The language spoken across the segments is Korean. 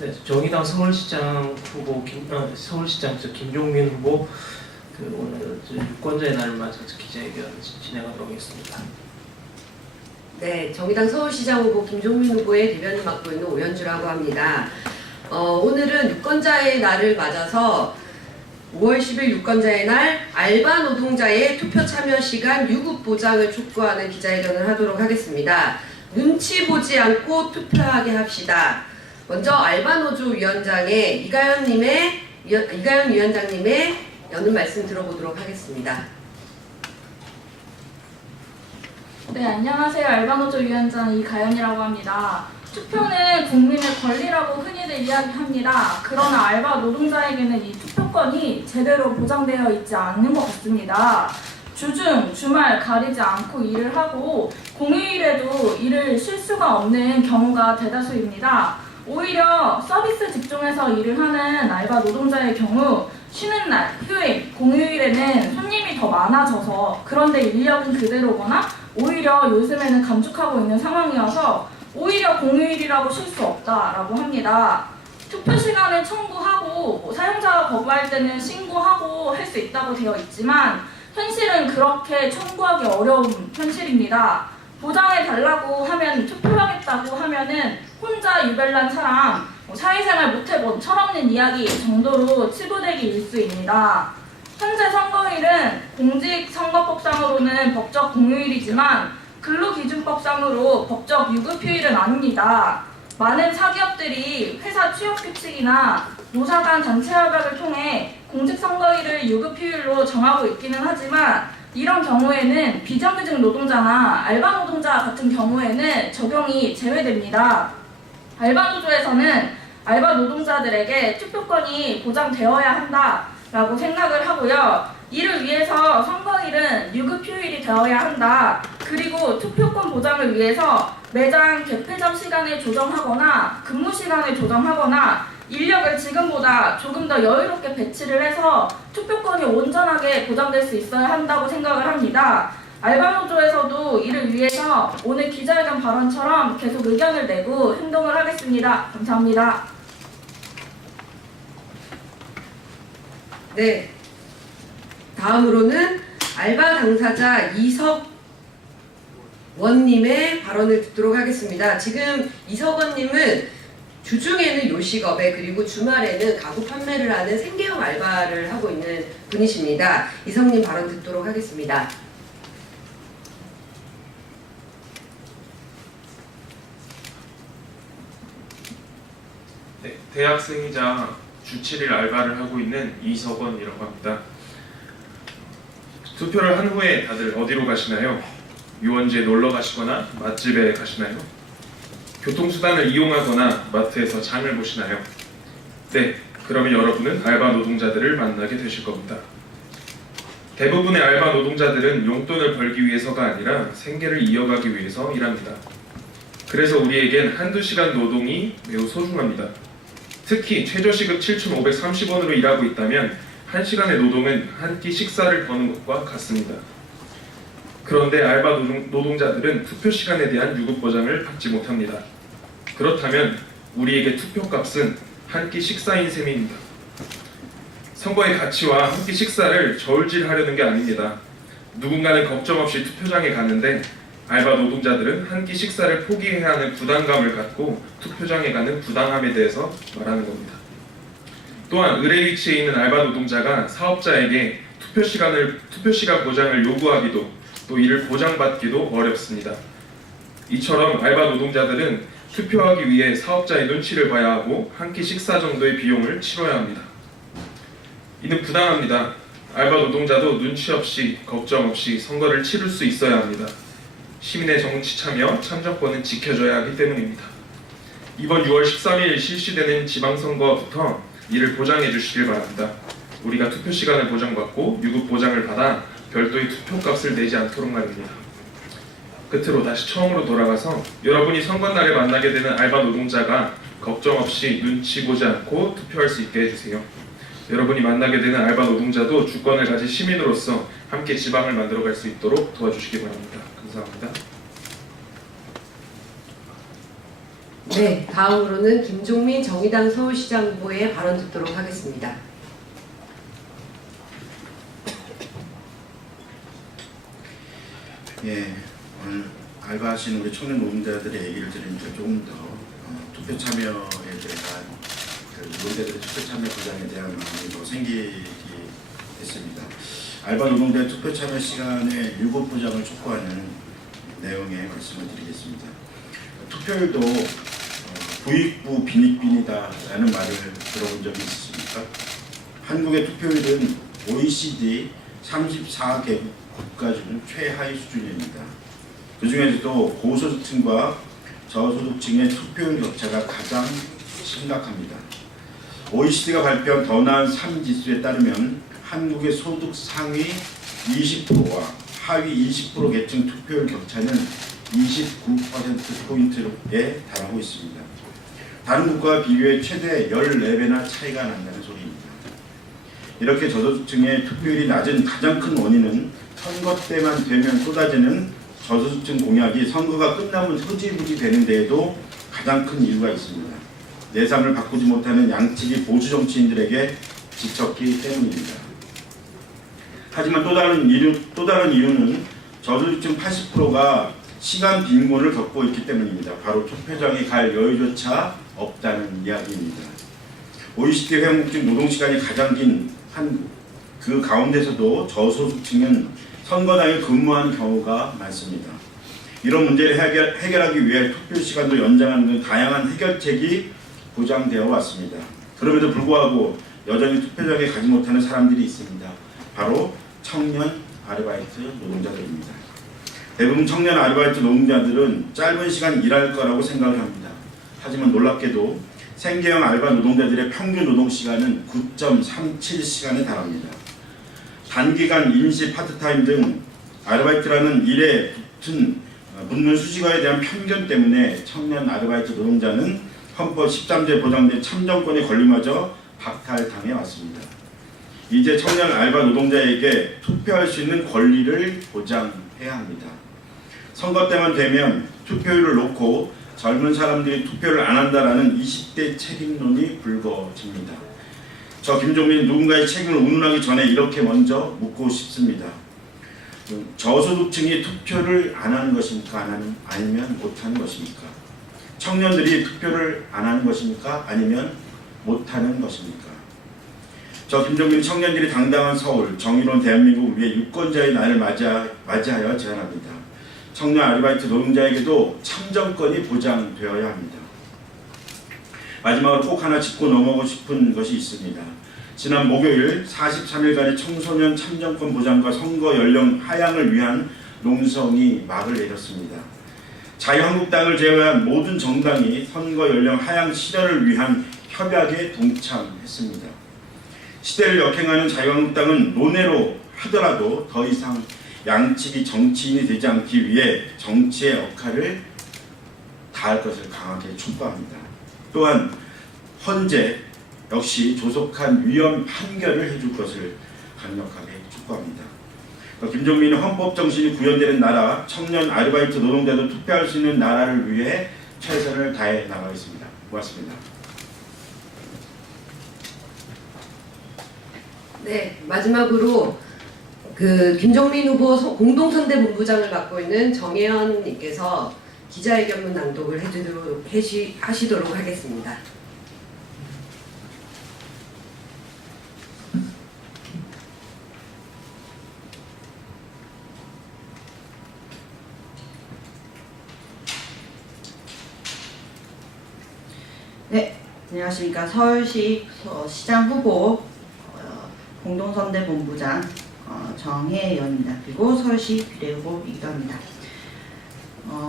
네, 정의당 서울시장 후보 서울시장 김종민 후보 오늘 유권자의 날을 맞아서 기자회견 진행하도록 하겠습니다. 네, 정의당 서울시장 후보 김종민 후보의 대변을 맡고 있는 오연주라고 합니다. 오늘은 유권자의 날을 맞아서 5월 10일 유권자의 날 알바 노동자의 투표 참여 시간 유급 보장을 촉구하는 기자회견을 하도록 하겠습니다. 눈치 보지 않고 투표하게 합시다. 먼저 알바노조 위원장의 이가연 위원장님의 여는 말씀 들어보도록 하겠습니다. 네, 안녕하세요. 알바노조 위원장 이가연이라고 합니다. 투표는 국민의 권리라고 흔히들 이야기합니다. 그러나 알바 노동자에게는 이 투표권이 제대로 보장되어 있지 않는 것 같습니다. 주중, 주말 가리지 않고 일을 하고 공휴일에도 일을 쉴 수가 없는 경우가 대다수입니다. 오히려 서비스 직종에서 일을 하는 알바 노동자의 경우 쉬는 날, 휴일, 공휴일에는 손님이 더 많아져서 그런데 인력은 그대로거나 오히려 요즘에는 감축하고 있는 상황이어서 오히려 공휴일이라고 쉴 수 없다라고 합니다. 투표 시간을 청구하고 사용자가 거부할 때는 신고하고 할 수 있다고 되어 있지만 현실은 그렇게 청구하기 어려운 현실입니다. 보장해달라고 하면 투표하겠다고 하면은 혼자 유별난 사람, 사회생활 못해본 철없는 이야기 정도로 치부되기 일쑤입니다. 현재 선거일은 공직선거법상으로는 법적 공휴일이지만 근로기준법상으로 법적 유급휴일은 아닙니다. 많은 사기업들이 회사 취업규칙이나 노사 간 단체협약을 통해 공직선거일을 유급휴일로 정하고 있기는 하지만 이런 경우에는 비정규직 노동자나 알바 노동자 같은 경우에는 적용이 제외됩니다. 알바노조에서는 알바 노동자들에게 투표권이 보장되어야 한다라고 생각을 하고요. 이를 위해서 선거일은 유급휴일이 되어야 한다. 그리고 투표권 보장을 위해서 매장 개폐점 시간을 조정하거나 근무 시간을 조정하거나 인력을 지금보다 조금 더 여유롭게 배치를 해서 투표권이 온전하게 보장될 수 있어야 한다고 생각을 합니다. 알바노조에서도 이를 위해서 오늘 기자회견 발언처럼 계속 의견을 내고 행동을 하겠습니다. 감사합니다. 네, 다음으로는 알바 당사자 이석원님의 발언을 듣도록 하겠습니다. 지금 이석원님은 주중에는 요식업에 그리고 주말에는 가구 판매를 하는 생계형 알바를 하고 있는 분이십니다. 이석님 발언 듣도록 하겠습니다. 네, 대학생이자 주 7일 알바를 하고 있는 이석원이라고 합니다. 투표를 한 후에 다들 어디로 가시나요? 유원지에 놀러 가시거나 맛집에 가시나요? 교통수단을 이용하거나 마트에서 장을 보시나요? 네, 그러면 여러분은 알바 노동자들을 만나게 되실 겁니다. 대부분의 알바 노동자들은 용돈을 벌기 위해서가 아니라 생계를 이어가기 위해서 일합니다. 그래서 우리에겐 한두 시간 노동이 매우 소중합니다. 특히 최저시급 7,530원으로 일하고 있다면 1시간의 노동은 한 끼 식사를 버는 것과 같습니다. 그런데 알바 노동자들은 투표 시간에 대한 유급 보장을 받지 못합니다. 그렇다면 우리에게 투표값은 한 끼 식사인 셈입니다. 선거의 가치와 한 끼 식사를 저울질하려는 게 아닙니다. 누군가는 걱정 없이 투표장에 가는데 알바 노동자들은 한 끼 식사를 포기해야 하는 부담감을 갖고 투표장에 가는 부당함에 대해서 말하는 겁니다. 또한 의뢰 위치에 있는 알바 노동자가 사업자에게 투표 시간 보장을 요구하기도 또 이를 보장받기도 어렵습니다. 이처럼 알바 노동자들은 투표하기 위해 사업자의 눈치를 봐야 하고 한 끼 식사 정도의 비용을 치러야 합니다. 이는 부당합니다. 알바 노동자도 눈치 없이 걱정 없이 선거를 치를 수 있어야 합니다. 시민의 정치 참여, 참정권은 지켜져야 하기 때문입니다. 이번 6월 13일 실시되는 지방선거부터 이를 보장해 주시길 바랍니다. 우리가 투표 시간을 보장받고 유급 보장을 받아 별도의 투표값을 내지 않도록 말입니다. 끝으로 다시 처음으로 돌아가서 여러분이 선거날에 만나게 되는 알바 노동자가 걱정 없이 눈치 보지 않고 투표할 수 있게 해주세요. 여러분이 만나게 되는 알바 노동자도 주권을 가진 시민으로서 함께 지방을 만들어갈 수 있도록 도와주시기 바랍니다. 감사합니다. 네, 다음으로는 김종민 정의당 서울시장 후보의 발언 듣도록 하겠습니다. 예, 오늘 알바하시는 우리 청년 노동자들의 얘기를 들으니까 조금 더 투표 참여에 대한 노동자들의 투표 참여 보장에 대한 마음이 더 생기게 됐습니다. 알바 노동자의 투표 참여 시간의 유급 보장을 촉구하는 내용의 말씀을 드리겠습니다. 투표율도 부익부 빈익빈이다라는 말을 들어본 적이 있습니까? 한국의 투표율은 OECD 34개국 국가 중 최하위 수준입니다. 그 중에서도 고소득층과 저소득층의 투표율 격차가 가장 심각합니다. OECD가 발표한 더 나은 3지수에 따르면 한국의 소득 상위 20%와 하위 20% 계층 투표율 격차는 29%포인트에 달하고 있습니다. 다른 국가와 비교해 최대 14배나 차이가 난다는 소리입니다. 이렇게 저소득층의 투표율이 낮은 가장 큰 원인은 선거 때만 되면 쏟아지는 저소득층 공약이 선거가 끝나면 흐지부지 되는 데에도 가장 큰 이유가 있습니다. 내 삶을 바꾸지 못하는 양측이 보수 정치인들에게 지쳤기 때문입니다. 하지만 또 다른 이유는 저소득층 80%가 시간 빈곤을 겪고 있기 때문입니다. 바로 투표장에 갈 여유조차 없다는 이야기입니다. OECD 회원국 중 노동시간이 가장 긴 한국, 그 가운데서도 저소득층은 선거 당일 근무하는 경우가 많습니다. 이런 문제를 해결하기 위해 투표 시간도 연장하는 등 다양한 해결책이 보장되어 왔습니다. 그럼에도 불구하고 여전히 투표장에 가지 못하는 사람들이 있습니다. 바로 청년 아르바이트 노동자들입니다. 대부분 청년 아르바이트 노동자들은 짧은 시간 일할 거라고 생각을 합니다. 하지만 놀랍게도 생계형 알바 노동자들의 평균 노동시간은 9.37시간에 달합니다. 단기간 임시 파트타임 등 아르바이트라는 일에 붙는 수식어에 대한 편견 때문에 청년 아르바이트 노동자는 헌법 13조에 보장된 참정권의 권리마저 박탈당해 왔습니다. 이제 청년 알바 노동자에게 투표할 수 있는 권리를 보장해야 합니다. 선거 때만 되면 투표율을 놓고 젊은 사람들이 투표를 안 한다라는 20대 책임론이 불거집니다. 저 김종민 누군가의 책임을 운운하기 전에 이렇게 먼저 묻고 싶습니다. 저소득층이 투표를 안 하는 것입니까? 아니면 못하는 것입니까? 청년들이 투표를 안 하는 것입니까? 아니면 못하는 것입니까? 저 김종민 청년들이 당당한 서울, 정의로운 대한민국을 위해 유권자의 날을 맞이하여 제안합니다. 청년 아르바이트 노동자에게도 참정권이 보장되어야 합니다. 마지막으로 꼭 하나 짚고 넘어가고 싶은 것이 있습니다. 지난 목요일 43일간의 청소년 참정권 보장과 선거 연령 하향을 위한 농성이 막을 내렸습니다. 자유한국당을 제외한 모든 정당이 선거 연령 하향 실현을 위한 협약에 동참했습니다. 시대를 역행하는 자유한국당은 논외로 하더라도 더 이상 양측이 정치인이 되지 않기 위해 정치의 역할을 다할 것을 강하게 촉구합니다. 또한 헌재 역시 조속한 위헌 판결을 해줄 것을 강력하게 촉구합니다. 김종민은 헌법 정신이 구현되는 나라, 청년 아르바이트 노동자도 투표할 수 있는 나라를 위해 최선을 다해 나가겠습니다. 고맙습니다. 네, 마지막으로 김종민 후보 공동선대본부장을 맡고 있는 정혜연 님께서 기자회견문 낭독을 하시도록 하겠습니다. 네, 안녕하십니까. 서울시 시장 후보 공동선대본부장 정혜연입니다. 그리고 서울시 비례후보이기도 합니다.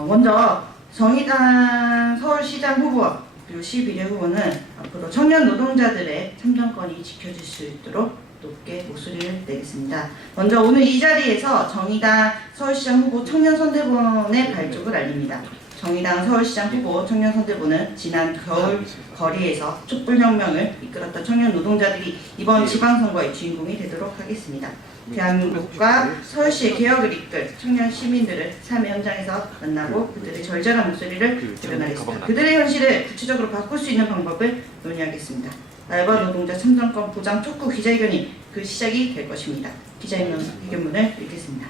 먼저 정의당 서울시장 후보 그리고 시 비례후보는 앞으로 청년 노동자들의 참정권이 지켜질 수 있도록 높게 목소리를 내겠습니다. 먼저 오늘 이 자리에서 정의당 서울시장 후보 청년선대본의 발족을 알립니다. 정의당 서울시장 후보 청년선대부는 지난 겨울 거리에서 촛불혁명을 이끌었던 청년 노동자들이 이번 지방선거의 주인공이 되도록 하겠습니다. 대한민국과 서울시의 개혁을 이끌 청년 시민들을 삶의 현장에서 만나고 그들의 절절한 목소리를 드러내겠습니다. 그들의 현실을 구체적으로 바꿀 수 있는 방법을 논의하겠습니다. 알바 노동자 참정권 보장 촉구 기자회견이 그 시작이 될 것입니다. 기자회견문을 읽겠습니다.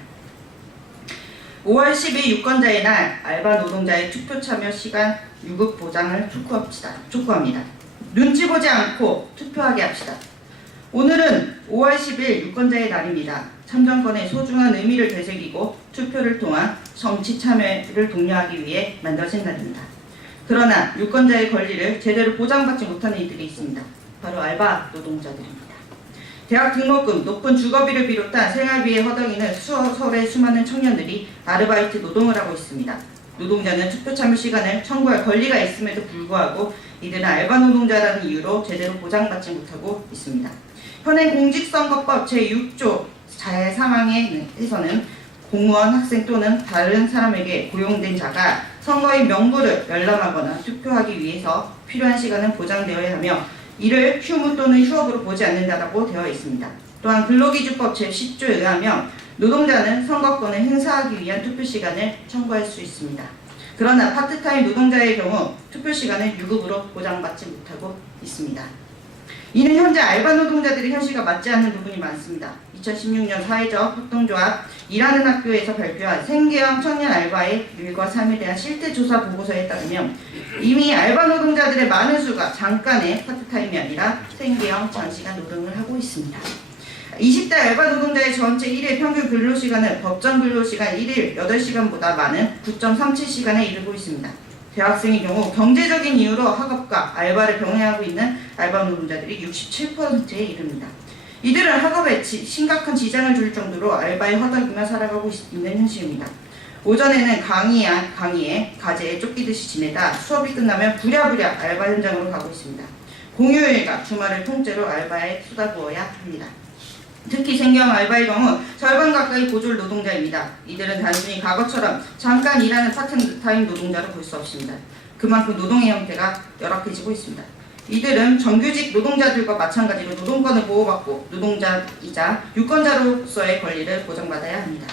5월 10일 유권자의 날 알바 노동자의 투표 참여 시간 유급 보장을 촉구합니다. 눈치 보지 않고 투표하게 합시다. 오늘은 5월 10일 유권자의 날입니다. 참정권의 소중한 의미를 되새기고 투표를 통한 정치 참여를 독려하기 위해 만들어진 날입니다. 그러나 유권자의 권리를 제대로 보장받지 못하는 이들이 있습니다. 바로 알바 노동자들입니다. 대학 등록금, 높은 주거비를 비롯한 생활비에 허덕이는 서울의 수많은 청년들이 아르바이트 노동을 하고 있습니다. 노동자는 투표 참여 시간을 청구할 권리가 있음에도 불구하고 이들은 알바 노동자라는 이유로 제대로 보장받지 못하고 있습니다. 현행 공직선거법 제6조 제3항에서는 공무원, 학생 또는 다른 사람에게 고용된 자가 선거인 명부를 열람하거나 투표하기 위해서 필요한 시간은 보장되어야 하며 이를 휴무 또는 휴업으로 보지 않는다라고 되어 있습니다. 또한 근로기준법 제10조에 의하면 노동자는 선거권을 행사하기 위한 투표 시간을 청구할 수 있습니다. 그러나 파트타임 노동자의 경우 투표 시간을 유급으로 보장받지 못하고 있습니다. 이는 현재 알바 노동자들의 현실과 맞지 않는 부분이 많습니다. 2016년 사회적 협동조합 일하는 학교에서 발표한 생계형 청년 알바의 일과 삶에 대한 실태조사 보고서에 따르면 이미 알바 노동자들의 많은 수가 잠깐의 파트타임이 아니라 생계형 장시간 노동을 하고 있습니다. 20대 알바 노동자의 전체 1일 평균 근로시간은 법정 근로시간 1일 8시간보다 많은 9.37시간에 이르고 있습니다. 대학생의 경우 경제적인 이유로 학업과 알바를 병행하고 있는 알바 노동자들이 67%에 이릅니다. 이들은 학업에 심각한 지장을 줄 정도로 알바에 허덕이며 살아가고 있는 현실입니다. 오전에는 강의에 과제에 쫓기듯이 지내다 수업이 끝나면 부랴부랴 알바 현장으로 가고 있습니다. 공휴일과 주말을 통째로 알바에 쏟아부어야 합니다. 특히 생계형 알바의 경우 절반 가까이 고졸 노동자입니다. 이들은 단순히 과거처럼 잠깐 일하는 파트타임 노동자로 볼 수 없습니다. 그만큼 노동의 형태가 열악해지고 있습니다. 이들은 정규직 노동자들과 마찬가지로 노동권을 보호받고 노동자이자 유권자로서의 권리를 보장받아야 합니다.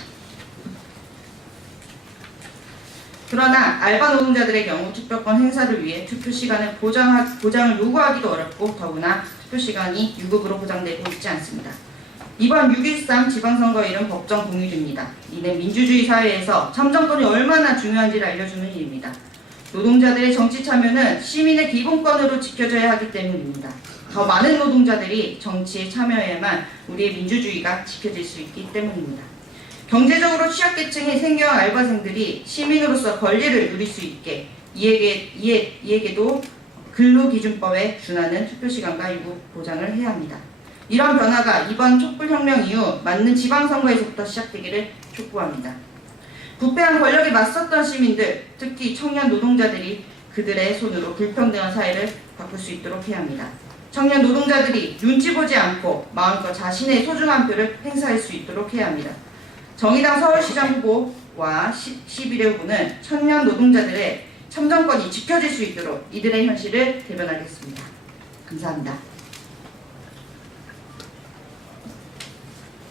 그러나 알바 노동자들의 경우 투표권 행사를 위해 투표 시간을 보장을 요구하기도 어렵고 더구나 투표 시간이 유급으로 보장되고 있지 않습니다. 이번 6.13 지방선거일은 법정 공휴일입니다. 이는 민주주의 사회에서 참정권이 얼마나 중요한지를 알려주는 일입니다. 노동자들의 정치 참여는 시민의 기본권으로 지켜져야 하기 때문입니다. 더 많은 노동자들이 정치에 참여해야만 우리의 민주주의가 지켜질 수 있기 때문입니다. 경제적으로 취약계층의 생계형 알바생들이 시민으로서 권리를 누릴 수 있게 이에게도 근로기준법에 준하는 투표시간과 유급 보장을 해야 합니다. 이런 변화가 이번 촛불혁명 이후 맞는 지방선거에서부터 시작되기를 촉구합니다. 부패한 권력에 맞섰던 시민들, 특히 청년 노동자들이 그들의 손으로 불평등한 사회를 바꿀 수 있도록 해야 합니다. 청년 노동자들이 눈치 보지 않고 마음껏 자신의 소중한 표를 행사할 수 있도록 해야 합니다. 정의당 서울시장 후보와 11회 후보는 청년 노동자들의 참정권이 지켜질 수 있도록 이들의 현실을 대변하겠습니다. 감사합니다.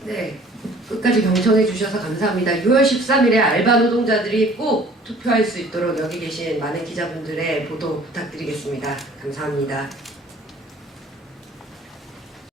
네, 끝까지 경청해 주셔서 감사합니다. 6월 13일에 알바 노동자들이 꼭 투표할 수 있도록 여기 계신 많은 기자분들의 보도 부탁드리겠습니다. 감사합니다.